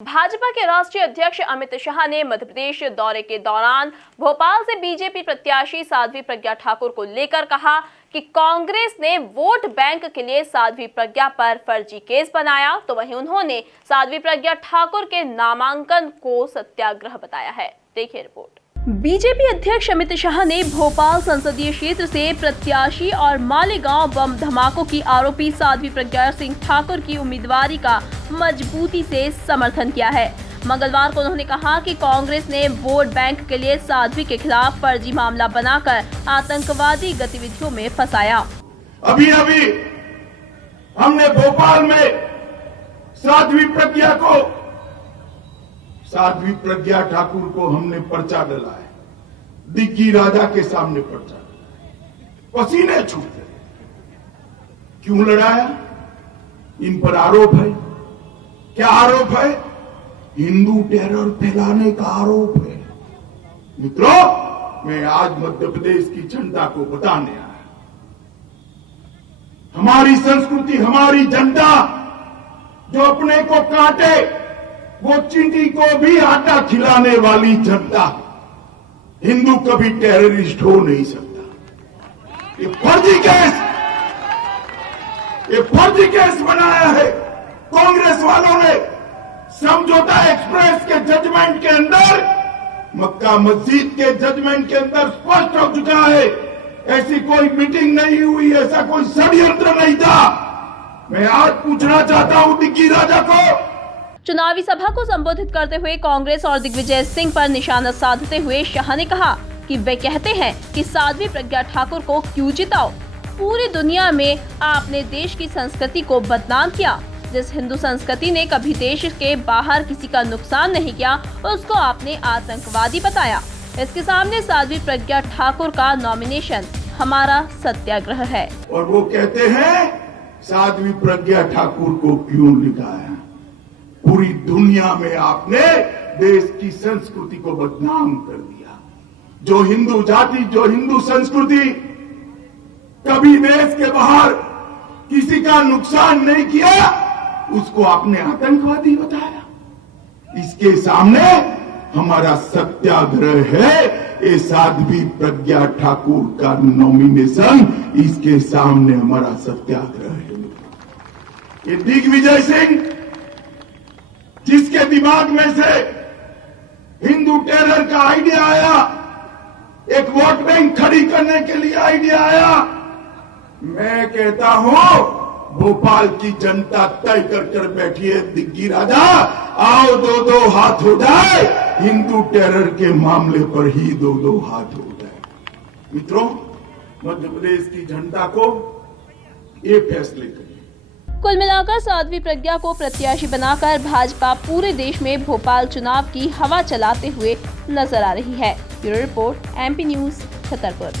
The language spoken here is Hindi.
भाजपा के राष्ट्रीय अध्यक्ष अमित शाह ने मध्य प्रदेश दौरे के दौरान भोपाल से बीजेपी प्रत्याशी साध्वी प्रज्ञा ठाकुर को लेकर कहा कि कांग्रेस ने वोट बैंक के लिए साध्वी प्रज्ञा पर फर्जी केस बनाया, तो वहीं उन्होंने साध्वी प्रज्ञा ठाकुर के नामांकन को सत्याग्रह बताया है। देखिए रिपोर्ट। बीजेपी अध्यक्ष अमित शाह ने भोपाल संसदीय क्षेत्र से प्रत्याशी और मालेगांव बम धमाकों की आरोपी साध्वी प्रज्ञा सिंह ठाकुर की उम्मीदवारी का मजबूती से समर्थन किया है। मंगलवार को उन्होंने कहा कि कांग्रेस ने वोट बैंक के लिए साध्वी के खिलाफ फर्जी मामला बनाकर आतंकवादी गतिविधियों में फंसाया। अभी हमने भोपाल में साध्वी प्रज्ञा ठाकुर को हमने पर्चा डला है, दिग्गी राजा के सामने पर्चा डला है, पसीने छूटे। क्यों लड़ाया? इन पर आरोप है। क्या आरोप है? हिंदू टेरर फैलाने का आरोप है। मित्रों, मैं आज मध्य प्रदेश की जनता को बताने आया, हमारी संस्कृति, हमारी जनता जो अपने को काटे वो चींटी को भी आटा खिलाने वाली जनता, हिंदू कभी टेररिस्ट हो नहीं सकता। ये फर्जी केस बनाया है कांग्रेस वालों ने। समझौता एक्सप्रेस के जजमेंट के अंदर, मक्का मस्जिद के जजमेंट के अंदर स्पष्ट हो चुका है, ऐसी कोई मीटिंग नहीं हुई, ऐसा कोई षड्यंत्र नहीं था। मैं आज पूछना चाहता हूं दिग्गी राजा को। चुनावी सभा को संबोधित करते हुए कांग्रेस और दिग्विजय सिंह पर निशाना साधते हुए शाह ने कहा कि वे कहते हैं कि साध्वी प्रज्ञा ठाकुर को क्यों जिताओ। पूरी दुनिया में आपने देश की संस्कृति को बदनाम किया। जिस हिंदू संस्कृति ने कभी देश के बाहर किसी का नुकसान नहीं किया, उसको आपने आतंकवादी बताया। इसके सामने साध्वी प्रज्ञा ठाकुर का नॉमिनेशन हमारा सत्याग्रह है। और वो कहते हैं साध्वी प्रज्ञा ठाकुर को क्यों लिखाया? पूरी दुनिया में आपने देश की संस्कृति को बदनाम कर दिया। जो हिंदू जाति, जो हिंदू संस्कृति कभी देश के बाहर किसी का नुकसान नहीं किया, उसको आपने आतंकवादी बताया। इसके सामने हमारा सत्याग्रह है। ये साध्वी प्रज्ञा ठाकुर का नॉमिनेशन, इसके सामने हमारा सत्याग्रह है। ये दिग्विजय सिंह, जिसके दिमाग में से हिंदू टेरर का आइडिया आया, एक वोट बैंक खड़ी करने के लिए आइडिया आया, मैं कहता हूं भोपाल की जनता तय कर बैठी है, दिग्गी राजा आओ दो हाथ हो जाए, हिंदू टेरर के मामले पर ही दो हाथ हो जाए। मित्रों, मध्य प्रदेश की जनता को ये फैसले करें। कुल मिलाकर साध्वी प्रज्ञा को प्रत्याशी बनाकर भाजपा पूरे देश में भोपाल चुनाव की हवा चलाते हुए नजर आ रही है। Bureau report, MP news, Chhatarpur.